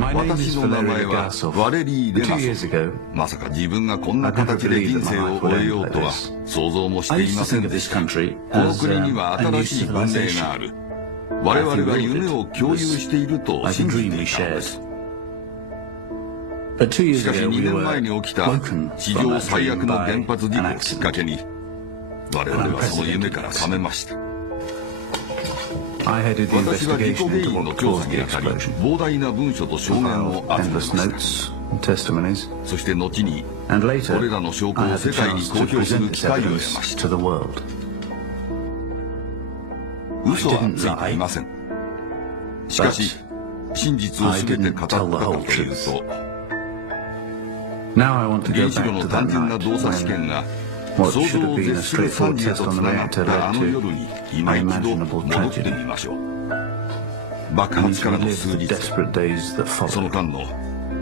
私の名前はワレリー・レガソフ。まさか自分がこんな形で人生を終えようとは想像もしていませんでした。この国には新しい文明がある。我々は夢を共有していると信じていたのです。しかし2年前に起きた史上最悪の原発事故をきっかけに我々はその夢から覚めました。私は自己原因の調査にあたり膨大な文書と証言を集めました。そして後にこれらの証拠を世界に公表する機会を得ました。嘘はついていません。しかし真実を全て語ったかというと、原子炉の単純な動作試験が想像を絶する惨事へとつながったあの夜に今一度戻ってみましょう。爆発からの数日、その間の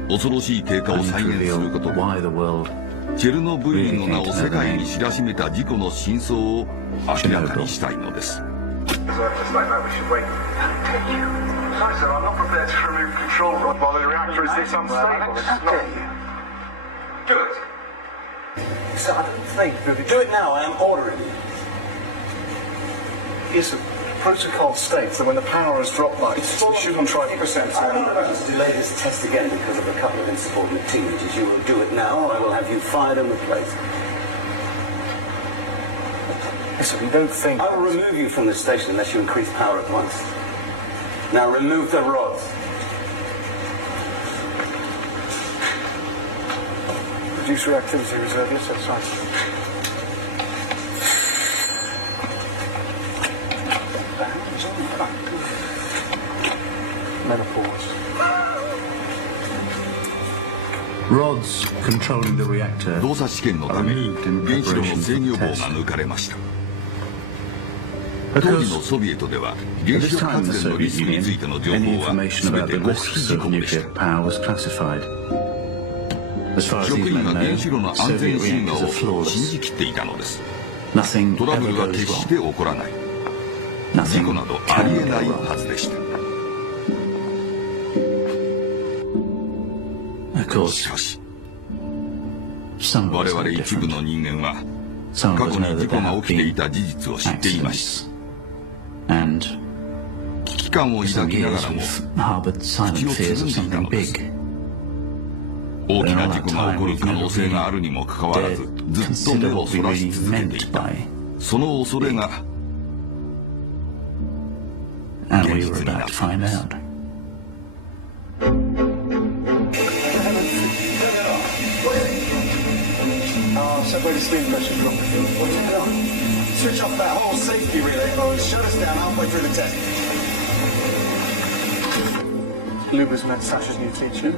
恐ろしい経過を再現することでチェルノブイリの名を世界に知らしめた事故の真相を明らかにしたいのです。So I don't think that if you do it now, I am ordering you. Yes, the protocol states that when the power has dropped like this, we shouldn't try 50%. I will just delay this test again because of a couple of insubordinate teenagers. You will do it now, or I will have you fired and replaced. Listen, you don't think... I will remove you from this station unless you increase power at once. Now remove the rods. Reduce reactivity reserve, yes, that's right. Menopause. Rods controlling the reactor. 動作試験のために原子炉の制御棒が抜かれました。当時のソビエトでは原子力発電のリスクについての情報は全て極秘事項でした。職員は原子炉の安全神話を信じきっていたのです。トラブルは決して起こらない。事故などありえないはずでした。しかし我々一部の人間は過去に事故が起きていた事実を知っていました。危機感を抱きながらも口をつぐんでいたのです。大きな事故が起こる可能性があるにもかかわらずずっと目をそらし続けていた。その恐れが現実になっています。Separated steam pressure drop. What's going on? Switch off that whole safety relay or shut us down halfway through the test. Luber's met Sasha's new teacher.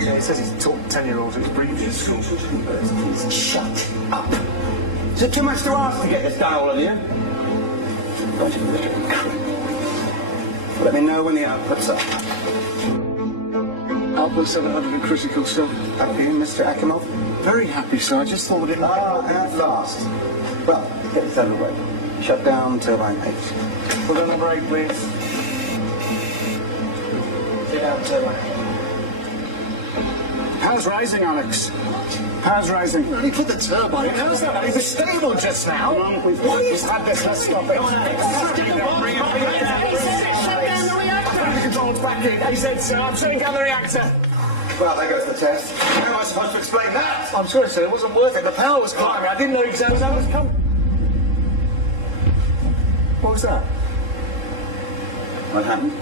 Yeah, he says he's taught 10-year-olds his breathing in school. Please shut up. Is it too much to ask to get this done, all of you? Let me know when the output's up. Output 700 in critical still. Happy, Mr. Akimov? Very happy, sir. I just thought it... Oh, and fast. Well, get this out of the way. Shut down turbine 8. Put on the brake, please. Get out turbine 8. Power's rising, Alex. Power's rising. You put the turbine... How's that? It was stable just now. We've had this. Let's stop it. Bring it down. Shut down the reactor. The control's back in. He said, sir, I'm shutting down the reactor. Well, there goes the test. How am I supposed to explain that? I'm sorry, sir. It wasn't worth it. The power was climbing. I didn't know exactly how it was coming. What was that? What happened?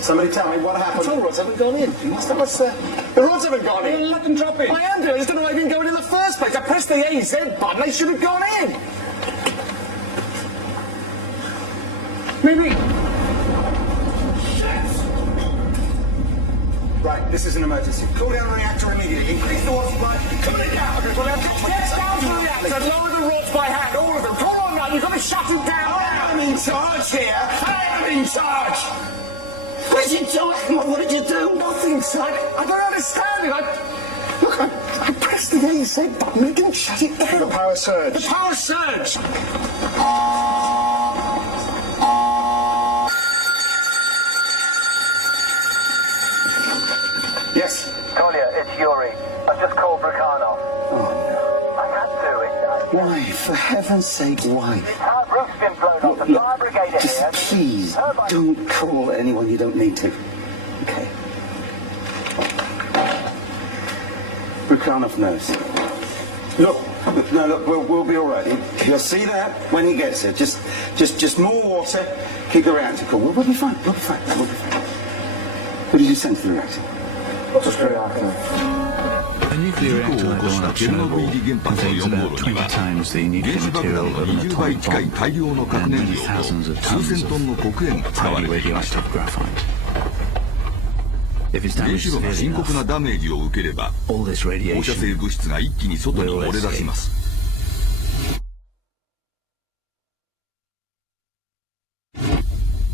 Somebody tell me what happened. The control rods haven't gone in. You must have us. The rods haven't gone in. Let them drop in. I am doing. I just don't know why they didn't go in the first place. I pressed the AZ button. They should have gone in. Maybe. Right, this is an emergency. Cool down the reactor immediately. Increase the water supply. Cool it down. Get down to the reactor. Lower the rods by hand. All of them. Come on now. You've got to shut it down. I am in charge here. I am in charge. What did you do? What did you do? Nothing, son. I don't understand it. Look, I pressed the AZ button. It didn't shut it down. The power surge. The power surge. Yuri. I've just called Brukhanov. I had to. Why? For heaven's sake, why? The entire roof's been blown off. The fire brigade are Just here. please, don't call anyone you don't need to. Okay? Brukhanov knows. Look, no, look, we'll be all right. He'll see that when he gets it. Just more water. Keep the reactor cool. We'll be fine. We'll be fine. We'll be fine. What did you send to the reactor? Just reactor. A nuclear reactor like the one at Chernobyl contains about 20 times the nuclear material of an atomic bomb and many thousands of tons of highly radioactive graphite. If it's 原 damaged 子炉が severely 深刻な enough, ダメージを受ければ all this 放射性 radiation 物質が一気に外に漏れ出します。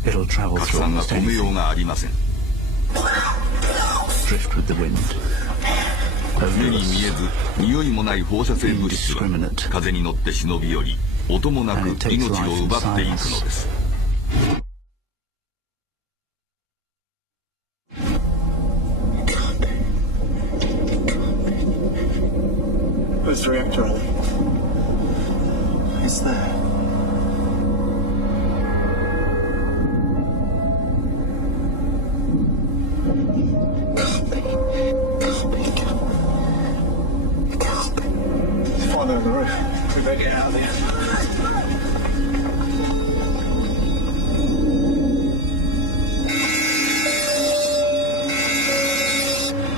it'll travel 拡 through 散は almost 止めよう anything, がありません。 drift with the wind. 目に見えず匂いもない放射性物質は風に乗って忍び寄り音もなく命を奪っていくのです。 Where's the reactor, Ollie? It's there. Find over the roof. We better get out of there.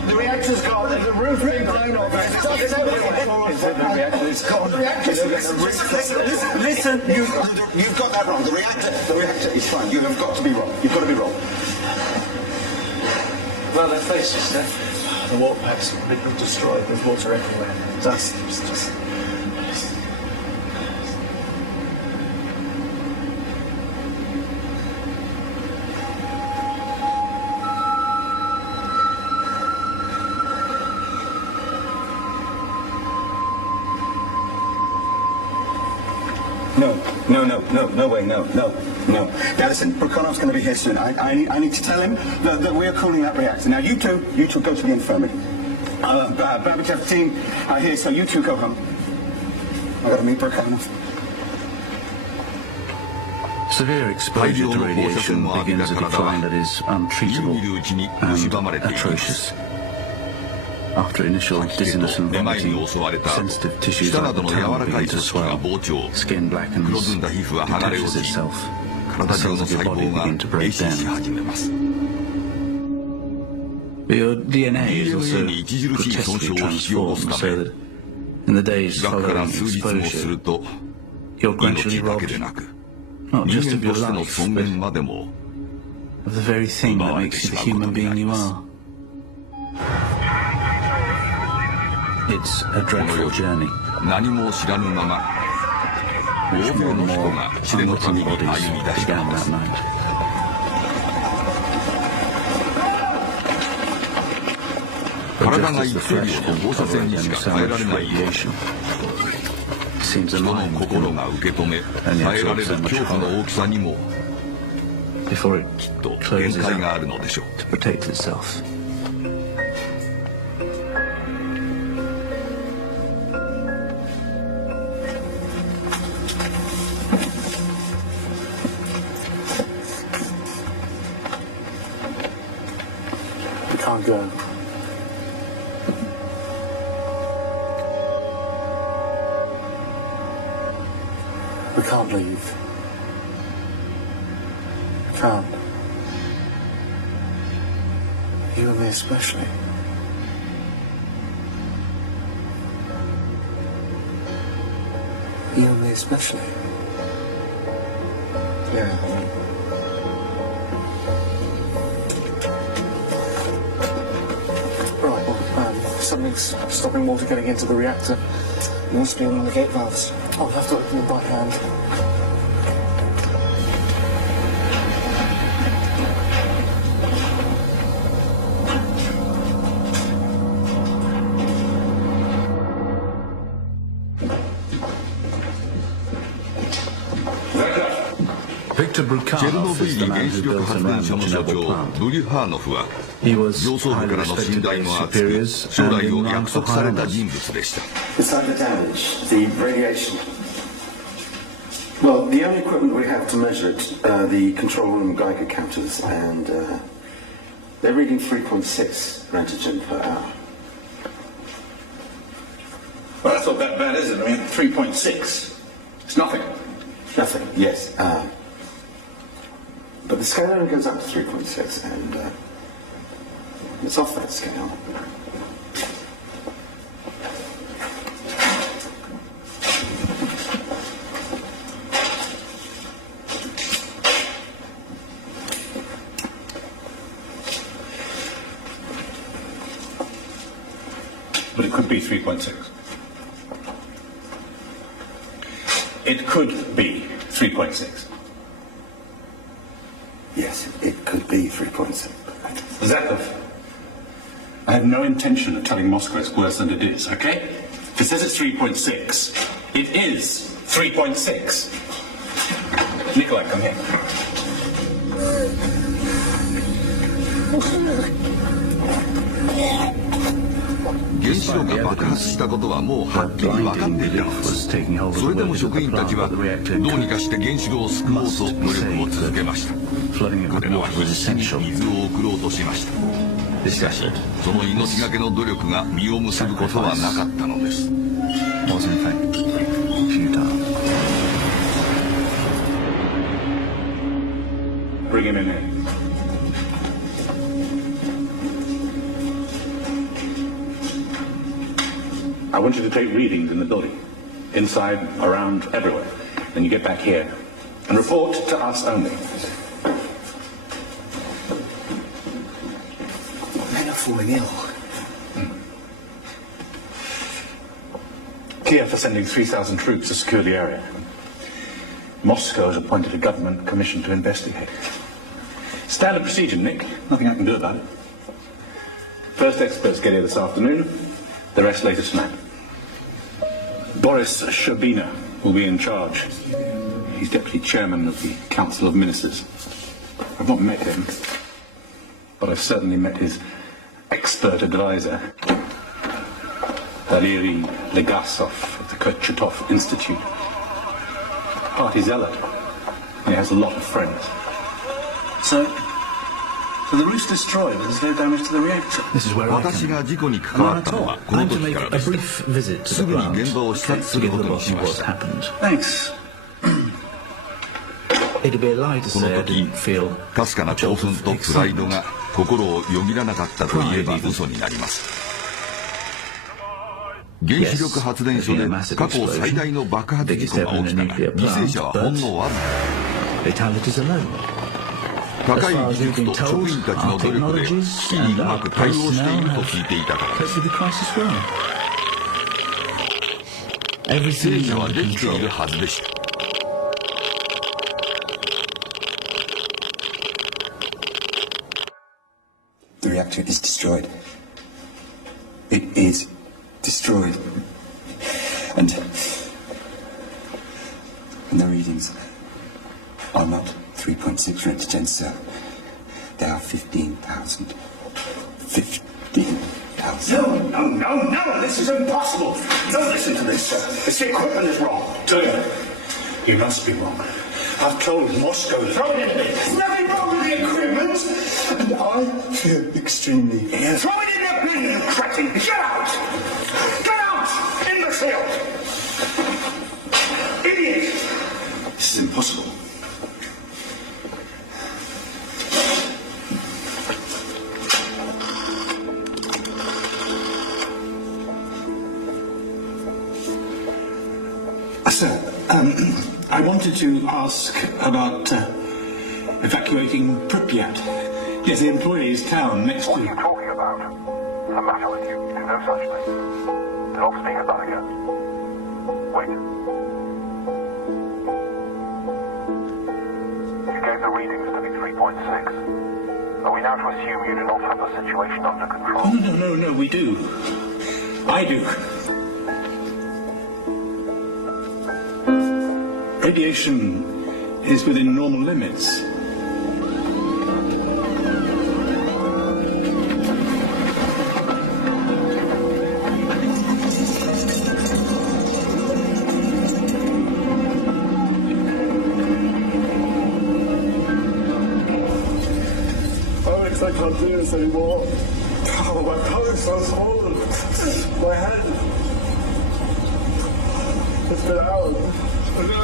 The reactor's gone. The roof ain't blown off. The reactor is gone. Listen, you've got that wrong. The reactor is fine. You have got to be wrong. You've got to be wrong. Well, their faces, the water pipes have been destroyed. There's water everywhere. That's just... No way, no. Now listen, Brukhanov's going to be here soon. I need to tell him that we are cooling that reactor. Now you two go to the infirmary. Babachev team are here, so you two go home. I got to meet Brukhanov. Severe exposure to radiation begins a decline that is untreatable and atrocious. After initial dizziness and vomiting, sensitive tissues like the tongue begin to swell, skin blackens, detaches itself, the cells of your body begin to break down. But your DNA is also grotesquely transformed so that in the days following exposure, you're gradually robbed not just of your life, but of the very thing that makes you the human being you are. It's a dreadful journey. 何も知らぬまま大勢の人が知れの旅に歩み出したのです。体が生きていると放射線にしか耐えられないよう人の心が受け止め耐えられる恐怖の大きさにもきっと限界があるのでしょう。 Can't go. We can't leave. We can't. You and me especially. You and me especially. Yeah. Something's stopping water getting into the reactor. It must be on the gate valves. I'll have to open them by hand. Victor, ェルノブイリ原子力発電所の所長ブリュハーノフは上層部からの信頼も厚く将来を約束された人物でした。 Besides the damage, the radiation. Well, the only equipment we have to measure it, the control room Geiger counters, and they're reading 3.6 rentgen per hour. Well, that's not that bad, is it? I mean, 3.6. It's nothing. Nothing, yes. But the scale only goes up to 3.6, and it's off that scale. But it could be 3.6. It could be 3.6. Yes, it could be 3.6. Zakov, I have no intention of telling Moscow it's worse than it is, okay? If it says it's 3.6, it is 3.6. Nikolai, come here. 原子炉が爆発したことはもうはっきり分かっていたのです。それでも職員たちはどうにかして原子炉を救おうと努力を続けました。彼らは必死に水を送ろうとしました。しかしその命がけの努力が実を結ぶことはなかったのです。Bring him in here. I want you to take readings in the building, inside, around, everywhere. Then you get back here and report to us only. Men are falling ill. Kiev are sending 3,000 troops to secure the area. Moscow has appointed a government commission to investigate. Standard procedure, Nick. Nothing I can do about it. First experts get here this afternoon. The rest later tonight. Boris Shabina will be in charge. He's deputy chairman of the Council of Ministers. I've not met him, but I've certainly met his expert advisor, Valery Legasov of the Kurchatov Institute. Party zealot. He has a lot of friends. So the roof's destroyed, but there's no damage to the reactor. 私が事故に関わったのはこの時からでした。すぐに現場を視察することにしました。Thanks. この時かすかな興奮とプライドが心をよぎらなかったと言えば嘘になります。原子力発電所で過去最大の爆発事故が起きたが犠牲者はほんのわずか。高い技術と職員たちの努力で危機にうまく対応していると聞いていたからです。制御はできているはずでした。The reactor is destroyed. It is destroyed. And the readings are not 3.6 rentgen, sir. They are 15,000. 15,000. No, this is impossible. Don't listen to this, sir. This equipment is wrong. Julia, you must be wrong. I've told Moscow to throw it in the bin. There's nothing wrong with the equipment. And I feel extremely ill. Throw it in the bin, cretin. Get out! Get out! Imbecile! Idiot! This is impossible. Sir, I wanted to ask about evacuating Pripyat. Yes, the employees' town next to... What are you talking about? What's the matter with you? You do no such thing. Don't speak about it. Wait. You gave the readings to be 3.6. Are we now to assume you do not have the situation under control? No, we do. I do. Radiation is within normal limits. Alex, I can't do this anymore. Oh, my tongue is so swollen. My head. It's been hours. Oh no.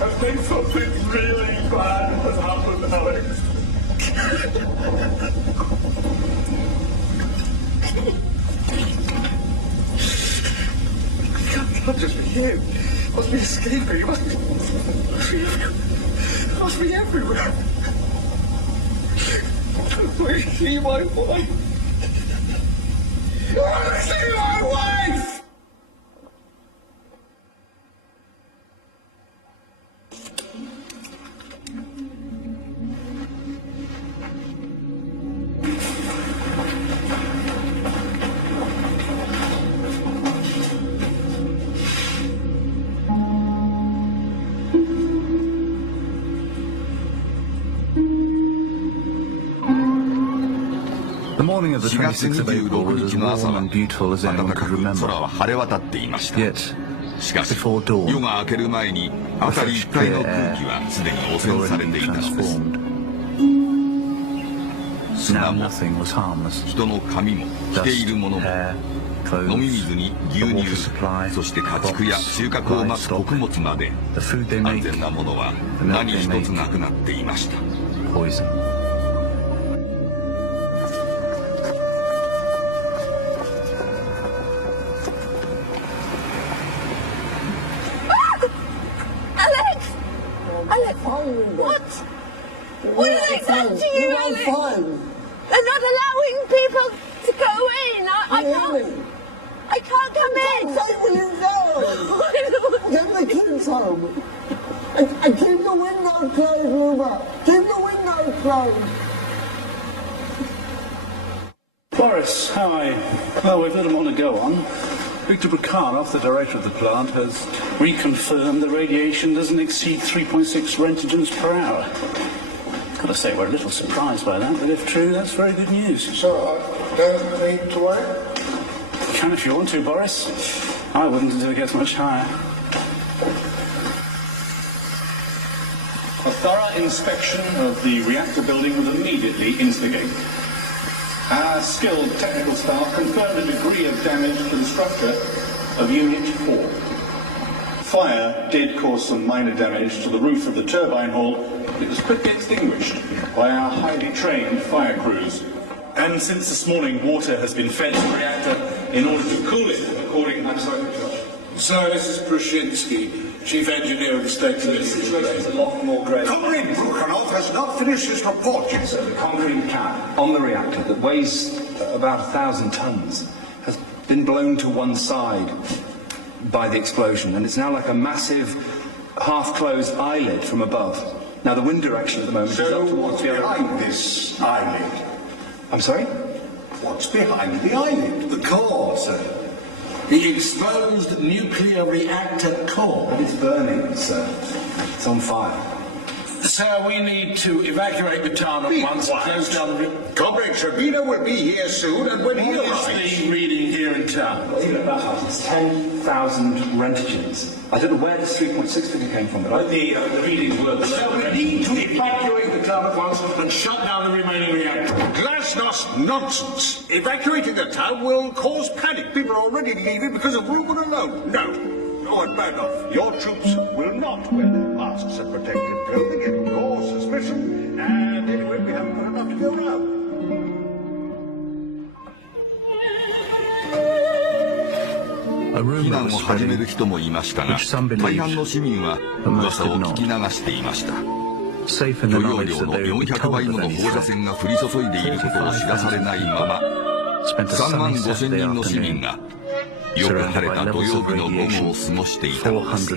I think something really bad has happened, Alex. It can't just be him. It must be escaping. It must be everywhere. Please see my wife. I want to see my wife! The morning of the 4月 26th of April 26 was as 日の朝 warm は and beautiful as 暖 anyone か could く remember. 空は晴れ渡っていました。 Yet, しかし before dawn, 夜が明ける前に辺り一帯の空気はすでに汚染されていたのです。 transformed. 砂 Now も nothing was harmless. 人の髪も着ている Dust, ものも hair, 飲み clothes, 水に the 牛 water 乳 supply, そして家畜や crops, 収穫を待つ livestock, 穀物まで the food they 安 make, 全なものは the milk 何 they 一 make, つなくなっていました。 poison. Alex! Alex! What? What are they done to you, Alex? They're not allowing people to go in. I can't come in. Take the inside! Get the kids home! And keep the windows closed, Ruba! Keep the windows closed! Boris, hi. Well, we've got a lot to go on. Viktor Bukhanov, the director of the plant, has reconfirmed the radiation doesn't exceed 3.6 rentgens per hour. Gotta say, we're a little surprised by that, but if true, that's very good news. So, don't need to worry? Can if you want to, Boris. I wouldn't until it gets much higher. A thorough inspection of the reactor building was immediately instigated. Our skilled technical staff confirmed a degree of damage to the structure of Unit 4. Fire did cause some minor damage to the roof of the turbine hall, but it was quickly extinguished by our highly trained fire crews. And since this morning, water has been fed to the reactor in order to cool it, according to So, this is Brushinsky, Chief Engineer of the State Police. The situation is a lot more grave. Comrade Bukhanov has not finished his report yet. So the concrete cap on the reactor that weighs about 1,000 tons has been blown to one side by the explosion, and it's now like a massive half-closed eyelid from above. Now the wind direction at the moment is So, up what's towards the behind this eyelid? I'm sorry? What's behind the eyelid? The core, sir. The exposed nuclear reactor core. It's burning, sir. It's on fire. Sir, we need to evacuate the town at once. Close down the... Comrade Sabina will be here soon, and when he arrives... the reading here in town? Even at that house, it's 10,000 rentgens. I don't know where this 3.6 figure came from, but the readings were... So we need to evacuate the town at once and shut down the remaining reactor. Glasnost nonsense. Evacuating the town will cause panic. People are already leaving because of rumour alone. No. Oh, and bad enough. Your troops will not wear their masks and protective clothing at your suspicion. And anyway, we haven't got enough to go around. 避難を始める人もいましたが、大半の市民は噂を聞き流していました。許容量の400倍もの放射線が降り注いでいることを知らされないまま、3万5,000人の市民がよく晴れた土曜日の午後を過ごしていたのです。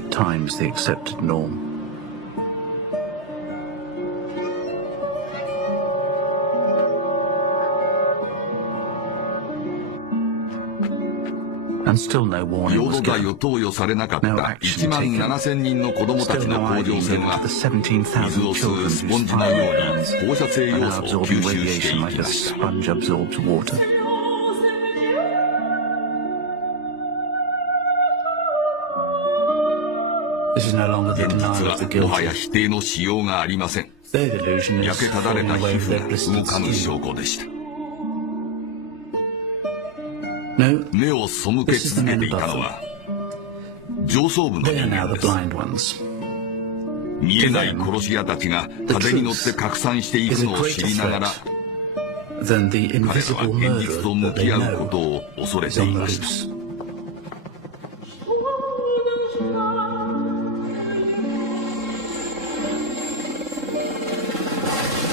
and still no warning 溶 was 土剤 given. を投与されなかった No 1 action 万 taken. 7000人の子供たち Still の no 甲 ID 状腺 given は to the 水 17,000 を吸う children ス whose ポンジのよう spinal に glands 放射性 are 要 now 素を absorbing 吸収してい radiation き like ま a した。 sponge absorbs water. This is no longer the 現 denial 実 of the はもはや guilty. 否定のしようがありません。 Their delusion 焼 is けただれ falling た皮 away with 膚 their が blistered 動かぬ skin. 証拠でした。 No, 目を背け続けていたのは上層部の they 人 are now 間 the です。 blind ones. 見えない殺し屋たちが風に乗って拡散していくのを知りながら Than the 彼らは invisible 現 murderer 実と向 that they き合うこ know とを恐れ is てい on the ました。 loose.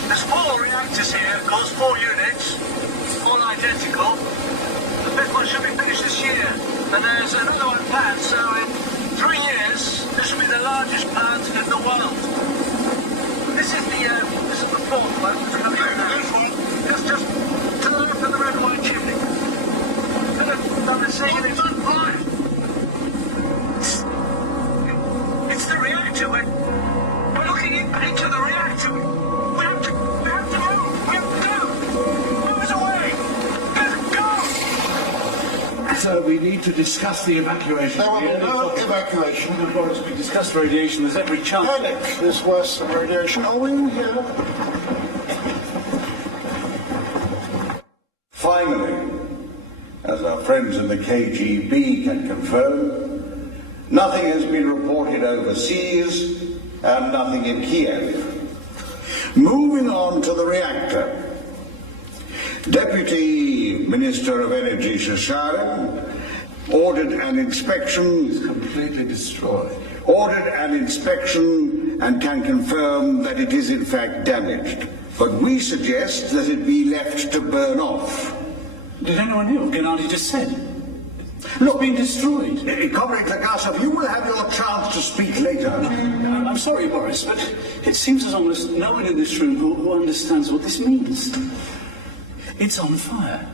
There's 4 reactors here, of course, 4 units, all identical. The 5th one should be finished this year, and there's another one planned, so in 3 years, this will be the largest plant in the world. This is the 4th one that's coming out now. It's just to the left of the red and white chimney. I've been seeing it on fire. It's the reactor. We're looking into the reactor. We have to move. We have to go. Move us away. Go. So we need to discuss the evacuation. There will be no evacuation. Of course, we discussed radiation. There's every chance. Panic is worse than radiation. Are we here? Finally, as our friends in the KGB can confirm, nothing has been reported overseas and nothing in Kiev. Moving on to the reactor. Deputy Minister of Energy Shasharin ordered an inspection. It's completely destroyed. Ordered an inspection and can confirm that it is in fact damaged. But we suggest that it be left to burn off. Did anyone hear what Gennady just said? Look, Being destroyed. Comrade Zakasov, you will have your chance to speak later. I'm sorry, Boris, but it seems there's almost no one in this room who understands what this means. It's on fire.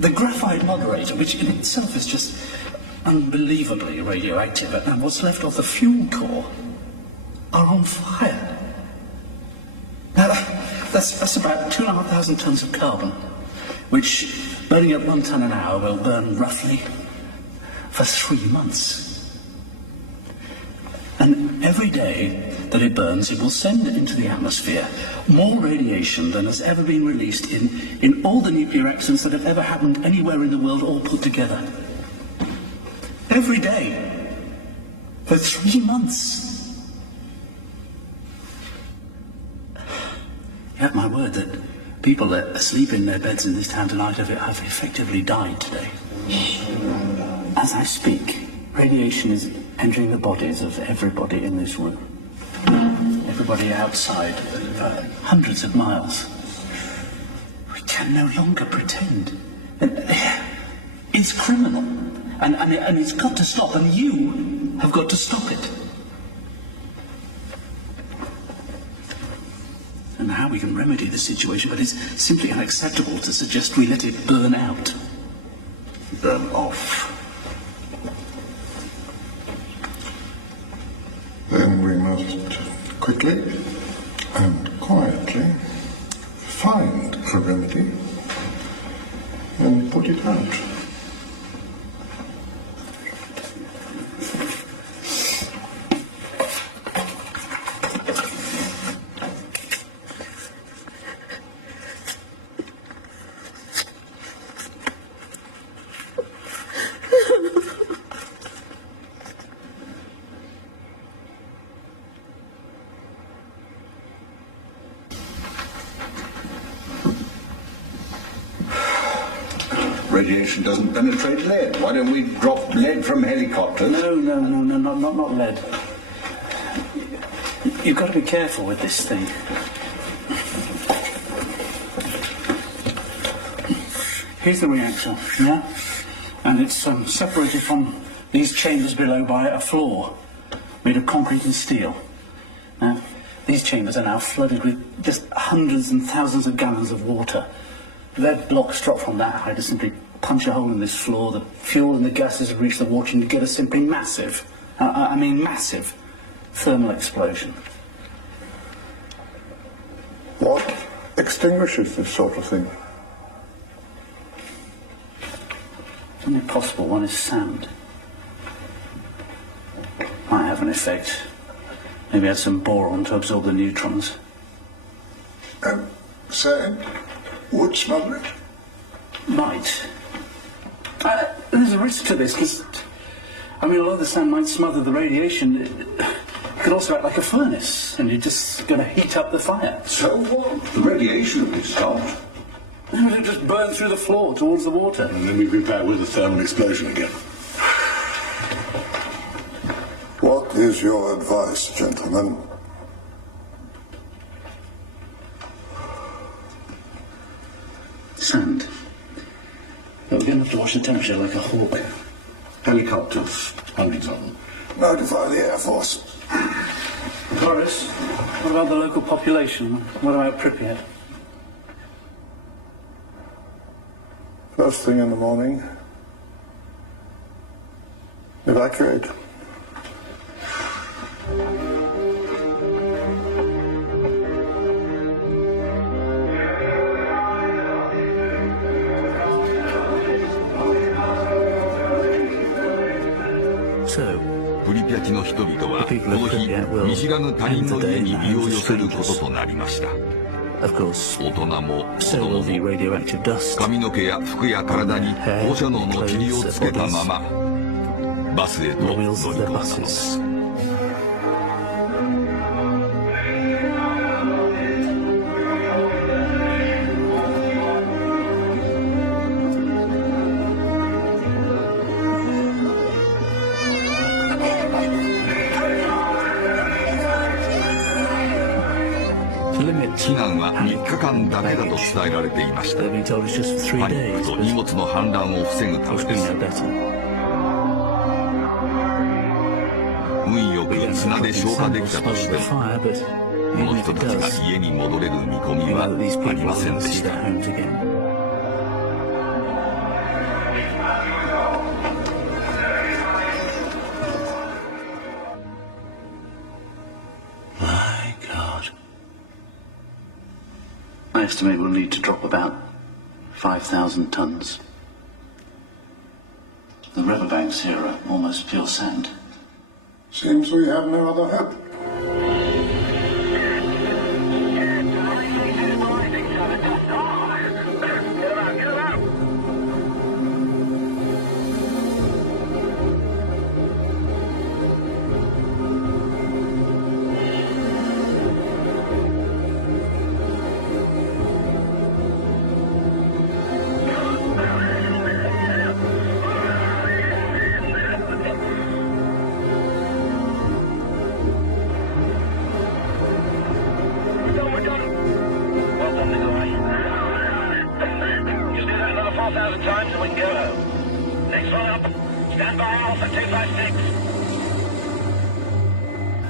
The graphite moderator, which in itself is just unbelievably radioactive, and what's left of the fuel core are on fire. Now, that's about 2,500 tons of carbon, which, burning at 1 ton an hour, will burn roughly for 3 months. And every day that it burns, it will send into the atmosphere more radiation than has ever been released in all the nuclear accidents that have ever happened anywhere in the world, all put together. Every day. For 3 months. You have my word that people that are asleep in their beds in this town tonight have effectively died today. As I speak, radiation is entering the bodies of everybody in this room. Everybody outside, hundreds of miles. We can no longer pretend. It's criminal. And it's got to stop, and you have got to stop it. And how we can remedy the situation, but it's simply unacceptable to suggest we let it burn out. Burn off. Then we must quickly and quietly find a remedy and put it out. Radiation doesn't penetrate lead. Why don't we drop lead from helicopters? No, not lead. You've got to be careful with this thing. Here's the reactor, yeah? And it's separated from these chambers below by a floor made of concrete and steel. Now, these chambers are now flooded with just hundreds and thousands of gallons of water. Lead blocks dropped from that height are simply punch a hole in this floor, the fuel and the gases would reach the water, and you get a simply massive, I mean massive, thermal explosion. What extinguishes this sort of thing? It's only possible. One is sand. Might have an effect. Maybe add some boron to absorb the neutrons. Sand would smother it? Might. There's a risk to this, because, I mean, although the sand might smother the radiation, it could also act like a furnace, and you're just going to heat up the fire. So what? The radiation will be stopped. It would just burn through the floor towards the water. And then we'd be back with a thermal explosion again. What is your advice, gentlemen? Sand. But we're going to have to watch the temperature like a hawk. Helicopters, hundreds of them. Notify the Air Force. Boris, what about the local population? What about Pripyat? First thing in the morning, evacuate.プリピャチの人々はこの日見知らぬ他人の家に身を寄せることとなりました。大人も子供も髪の毛や服や体に放射能の塵をつけたままバスへと乗り込んだのです。避難は3日間だけだと伝えられていました。パニックと荷物の氾濫を防ぐためです。運よく砂で消火できたとしても、この人たちが家に戻れる見込みはありませんでした。I estimate we'll need to drop about 5,000 tons. The riverbanks here are almost pure sand. Seems we have no other hope.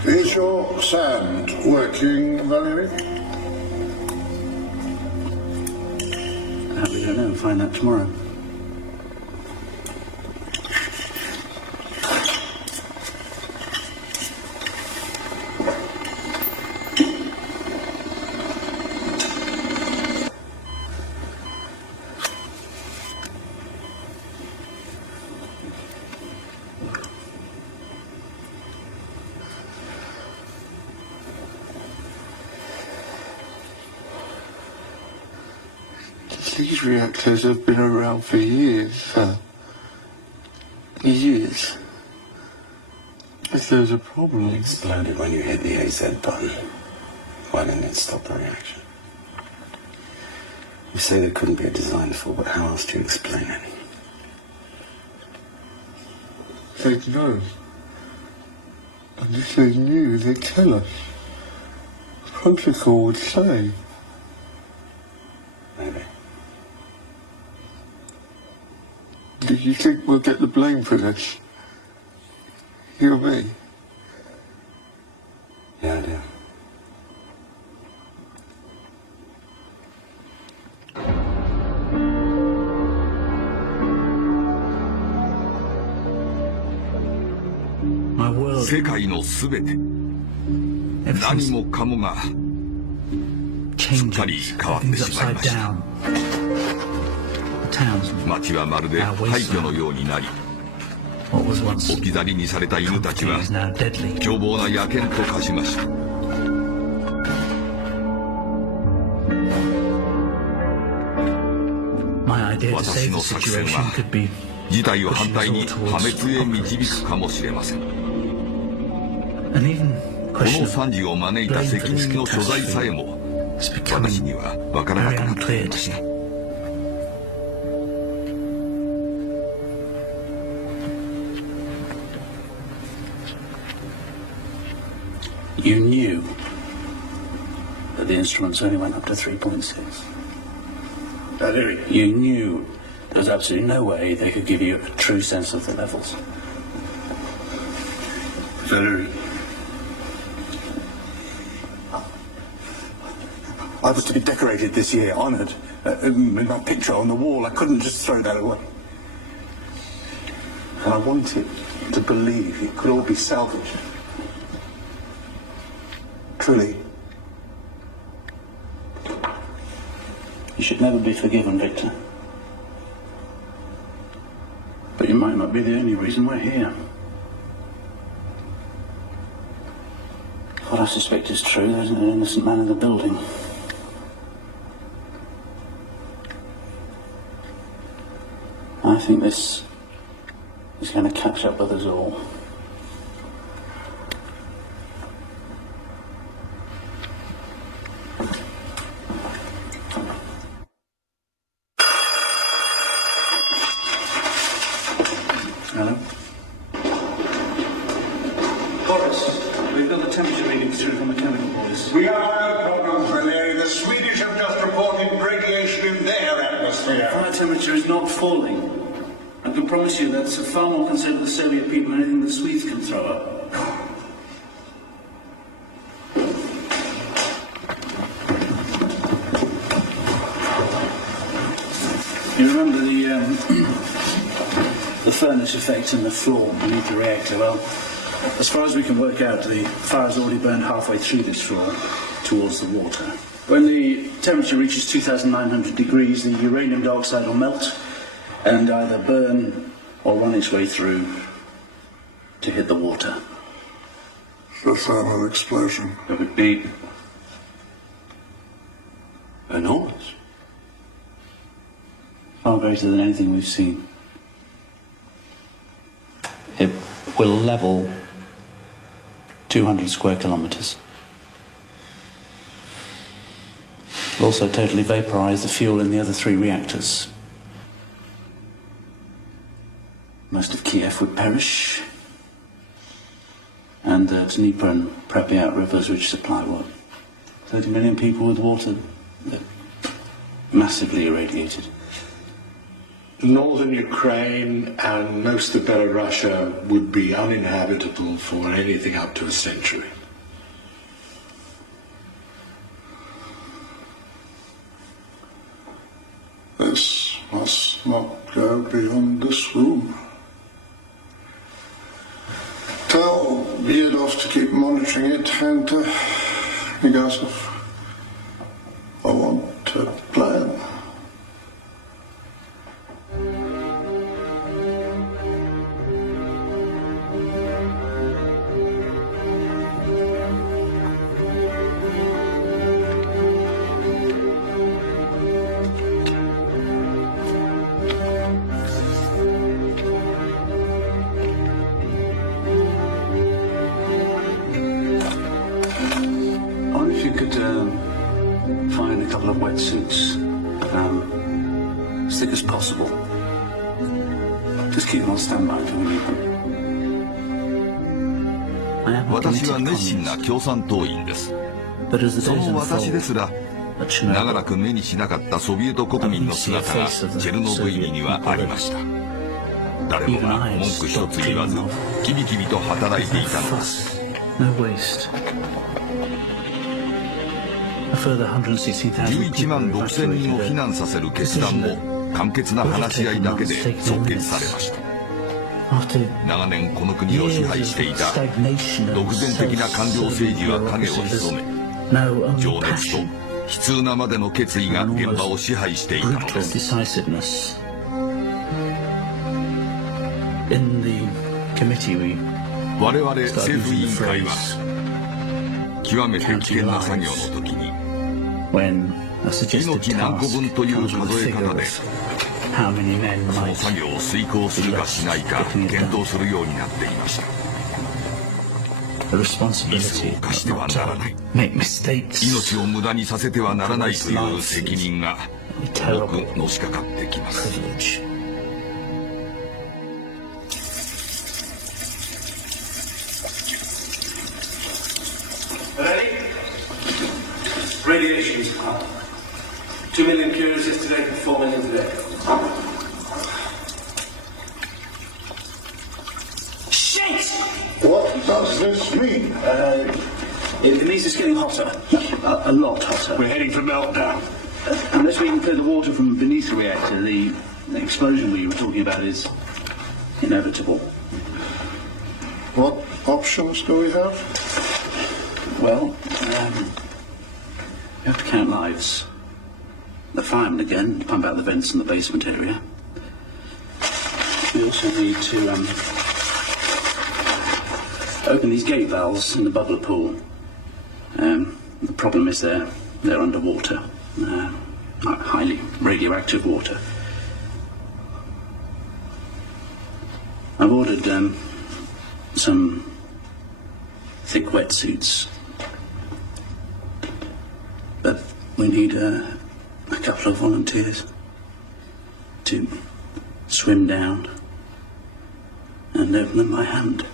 Is your sand working, Valerie? We don't know. We'll find out tomorrow. These reactors have been around for years. Years. If there's a problem... It exploded when you hit the AZ button. Why didn't it stop the reaction? You say there couldn't be a design fault, but how else do you explain it? They'd know. And if they knew, they'd tell us. Protocol would say. Maybe. Do you think we'll get the blame for this? You or me? Yeah, I do. 世界のすべて何もかもがすっかり変わってしまいました。街はまるで廃墟のようになり、置き去りにされた犬たちは凶暴な野犬と化しました。私の作戦は事態を反対に破滅へ導くかもしれません。この惨事を招いた責任の所在さえも私には分からなくなっていました。You knew that the instruments only went up to 3.6. You knew there was absolutely no way they could give you a true sense of the levels. Valerie, I was to be decorated this year, honoured. In that picture on the wall, I couldn't just throw that away. And I wanted to believe it could all be salvaged. Truly. You should never be forgiven, Victor. But you might not be the only reason we're here. What I suspect is true. There isn't an innocent man in the building. I think this is going to catch up with us all. Hello? Boris, we've got the temperature readings through from mechanical boys. We have no problems, Valerie. The Swedish have just reported radiation in their atmosphere. Fire temperature is not falling. I can promise you that's a far more concern for the Soviet people than anything the Swedes can throw up. You remember the furnace effect in the floor beneath the reactor? Well, as far as we can work out, the fire has already burned halfway through this floor towards the water. When the temperature reaches 2,900 degrees, the uranium dioxide will melt and either burn or run its way through to hit the water. The thermal explosion. It would be enormous. Far greater than anything we've seen. It will level 200 square kilometers. It'll also totally vaporize the fuel in the other 3 reactors. Most of Kiev would perish, and Dnieper and Pripyat rivers, which supply, 30 million people with water, massively irradiated. Northern Ukraine and most of Belarusia would be uninhabitable for anything up to a century. This must not go beyond this room. Tell Yedov to keep monitoring it, and Negasov, I want a plan. Find a couple of wetsuits, as thick as possible. Just keep them on standby until we need them. 私は熱心な共産党員です。その私ですら長らく目にしなかったソビエト国民の姿がチェルノブイリにはありました。誰もが文句一つ言わずキビキビと働いていたのです。11万6千人を避難させる決断も簡潔な話し合いだけで即決されました。長年この国を支配していた独善的な官僚政治は影を潜め、情熱と悲痛なまでの決意が現場を支配していたのです。我々政府委員会は極めて危険な作業の時に命何個分という数え方でその作業を遂行するかしないか検討するようになっていました。ミスを犯してはならない、命を無駄にさせてはならないという責任が重くのしかかってきます。Radiation is high. 2 million cures yesterday, 4 million today. Shit! What does this mean? It means it's getting hotter. A lot hotter. We're heading for meltdown. Unless we can clear the water from beneath the reactor, the explosion we were talking about is inevitable. What options do we have? Well, you have to count lives. The firemen again, to pump out the vents in the basement area. We also need to open these gate valves in the bubbler pool. The problem is they're underwater, highly radioactive water. I've ordered some thick wetsuits. But we need a couple of volunteers to swim down and open them by hand.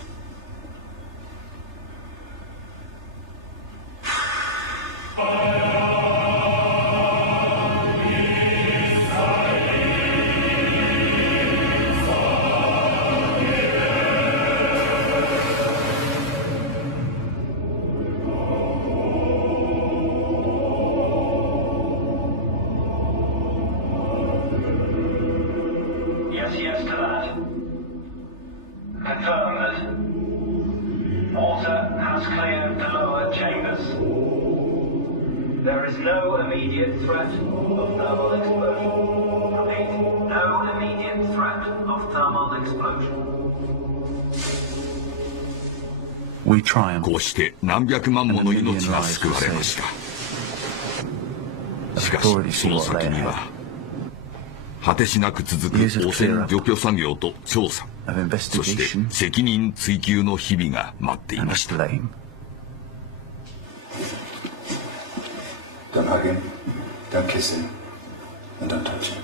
Yes to that. Confirm that water has cleared the lower chambers. There is no immediate threat of thermal explosion. Repeat, no immediate threat of thermal explosion. こうして何百万もの命が救われました。しかしその先には果てしなく続く汚染除去作業と調査、そして責任追及の日々が待っていました。 Don't hug him, don't kiss him, and don't touch him.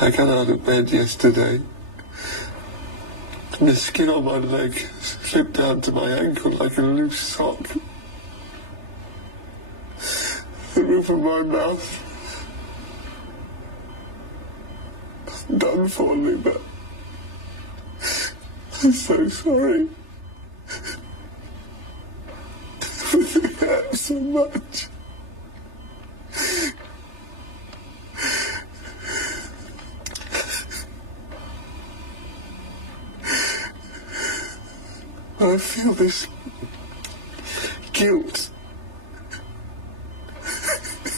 I got out of bed yesterday. The skin on my leg slipped down to my ankle like a loose sock. The roof of my mouth was done for me, but I'm so sorry. It hurt so much. I feel this guilt.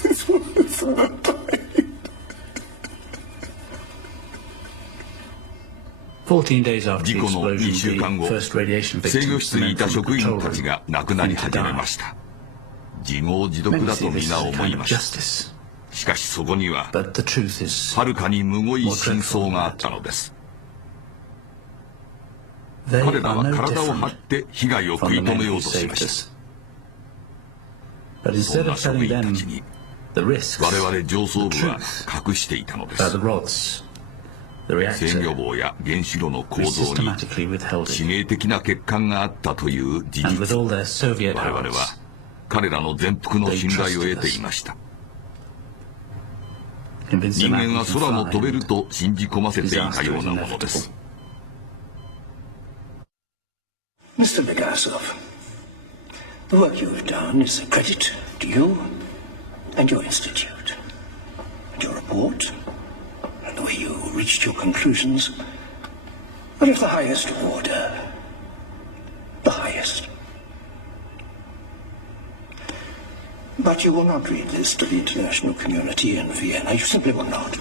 It's worse than the pain. 事故の2週間後、制御室にいた職員たちが亡くなり始めました。自業自得だと皆思いました。しかしそこには、はるかにむごい真相があったのです。彼らは体を張って被害を食い止めようとしました。そんな職員たちに我々上層部は隠していたのです。制御棒や原子炉の構造に致命的な欠陥があったという事実、我々は彼らの全幅の信頼を得ていました。人間は空も飛べると信じ込ませていたようなものです。 Mr. Legasov, the work you have done is a credit to you and your institute, and your report, and the way you reached your conclusions are of the highest order. The highest. But you will not read this to the international community in Vienna. You simply will not.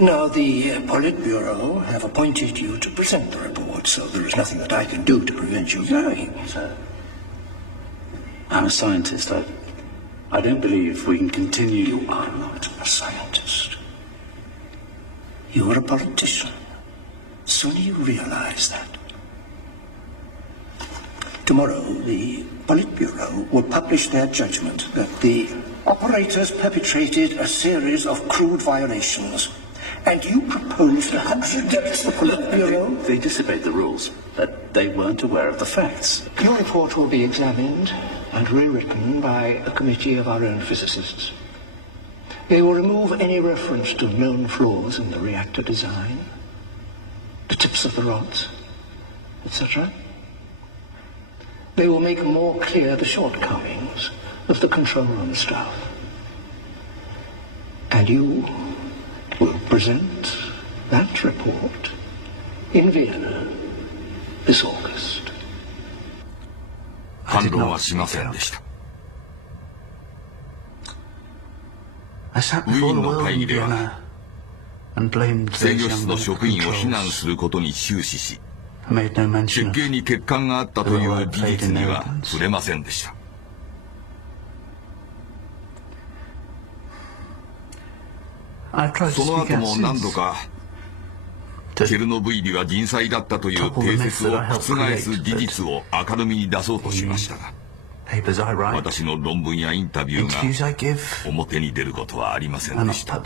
Now, the Politburo have appointed you to present the report, so there is nothing that I can do to prevent you going. Sir, I'm a scientist. I don't believe we can continue. You are not a scientist. You are a politician. Soon you realize that. Tomorrow, the Politburo will publish their judgment that the operators perpetrated a series of crude violations. And you propose to contradict the Politburo? They disobeyed the rules, but they weren't aware of the facts. Your report will be examined and rewritten by a committee of our own physicists. They will remove any reference to known flaws in the reactor design, the tips of the rods, etc. They will make more clear the shortcomings of the control room staff. And you will present that report in Vienna this August. 反論はしませんでした。ウィーンの会議では制御室の職員を非難することに終始し、設計に欠陥があったという事実には触れませんでした。その後も何度かチェルノブイリは人災だったという定説を覆す事実を明るみに出そうとしましたが、私の論文やインタビューが表に出ることはありませんでした。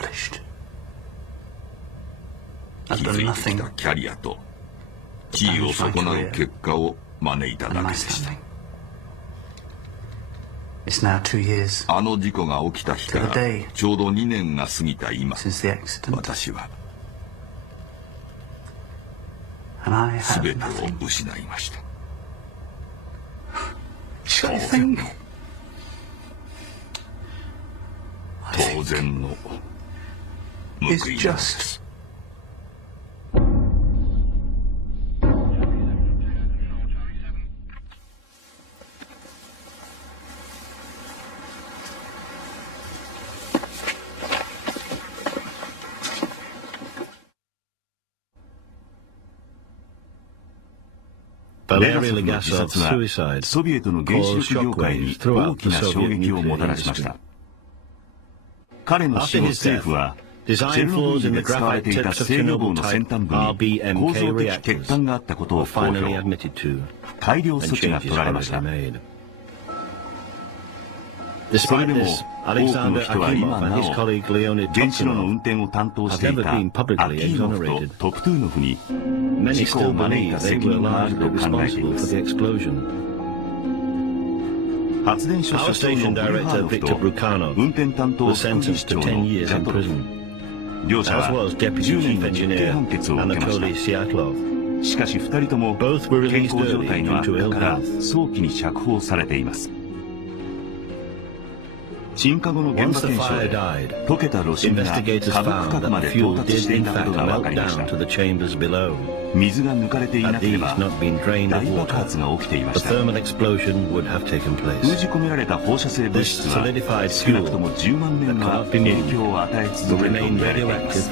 築いてきたキャリアと地位を損なう結果を招いただけでした。あの事故が起きた日からちょうど2年が過ぎた今、私は全てを失いました。当然の報いなんです。レアソフの自殺はソビエトの原子力業界に大きな衝撃をもたらしました。彼の死後政府はチェルノブイリで使われていた制御棒の先端部に構造的欠陥があったことを公表。改良措置が取られました。それでも多くの人は今なお原子炉の運転を担当していたアキーノフとトプトゥーノフに事故を招いた責任があると考えています。発電所所長のブルハーノフと運転担当副理事長のジャトロフ、両者は10年の実刑判決を受けました。しかし2人とも健康状態の悪化から早期に釈放されています。鎮火後の現場検証で溶けた炉心が下部深くまで到達していたことが分かりました。水が抜かれていなければ大爆発が起きていました。封じ込められた放射性物質は少なくとも10万年は影響を与え続けると見られています。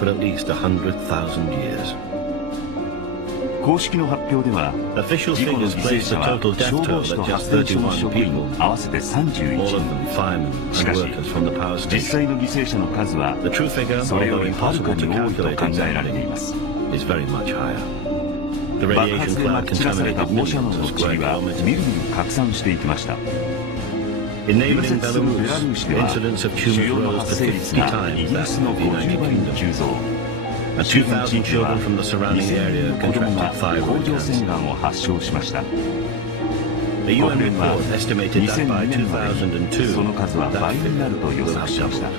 公式の発表では事故の犠牲者は消防士と発電所の職員合わせて31人。しかし実際の犠牲者の数はそれよりはるかに多いと考えられています。爆発でまき散らされた放射能の塵はみるみる拡散していきました。隣接するベラルーシでは腫瘍の発生率がイギリスの50倍に急増。周辺地域では2000人の子供が甲状腺がんを発症しました。国連は2002年までにその数は倍になると予測しました。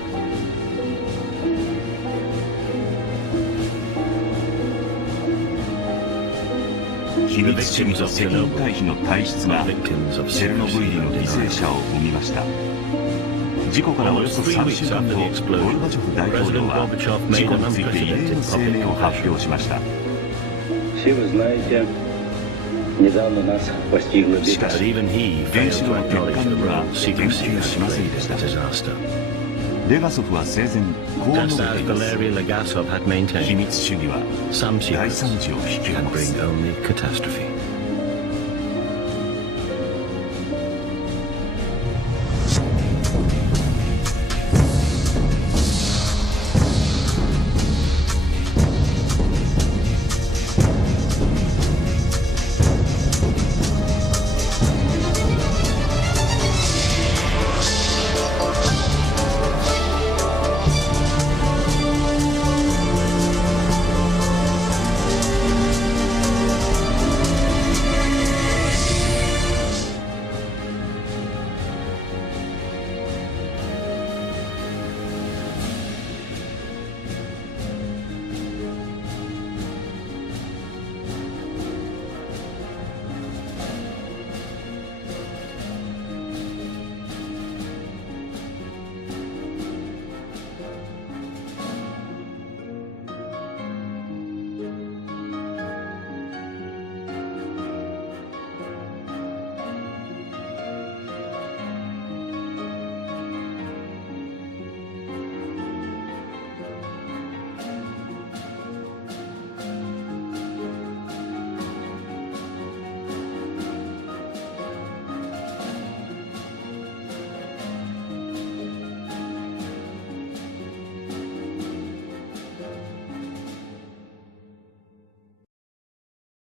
秘密主義と責任回避の体質がチェルノブイリの犠牲者を生みました。事故からおよそ3週間後、ゴルバチョフ大統領は事故について異例の声明を発表しました。しかし、原子炉の欠陥には言及しませんでした。レガソフは生前こう述べています。秘密主義は大惨事を引き起こす。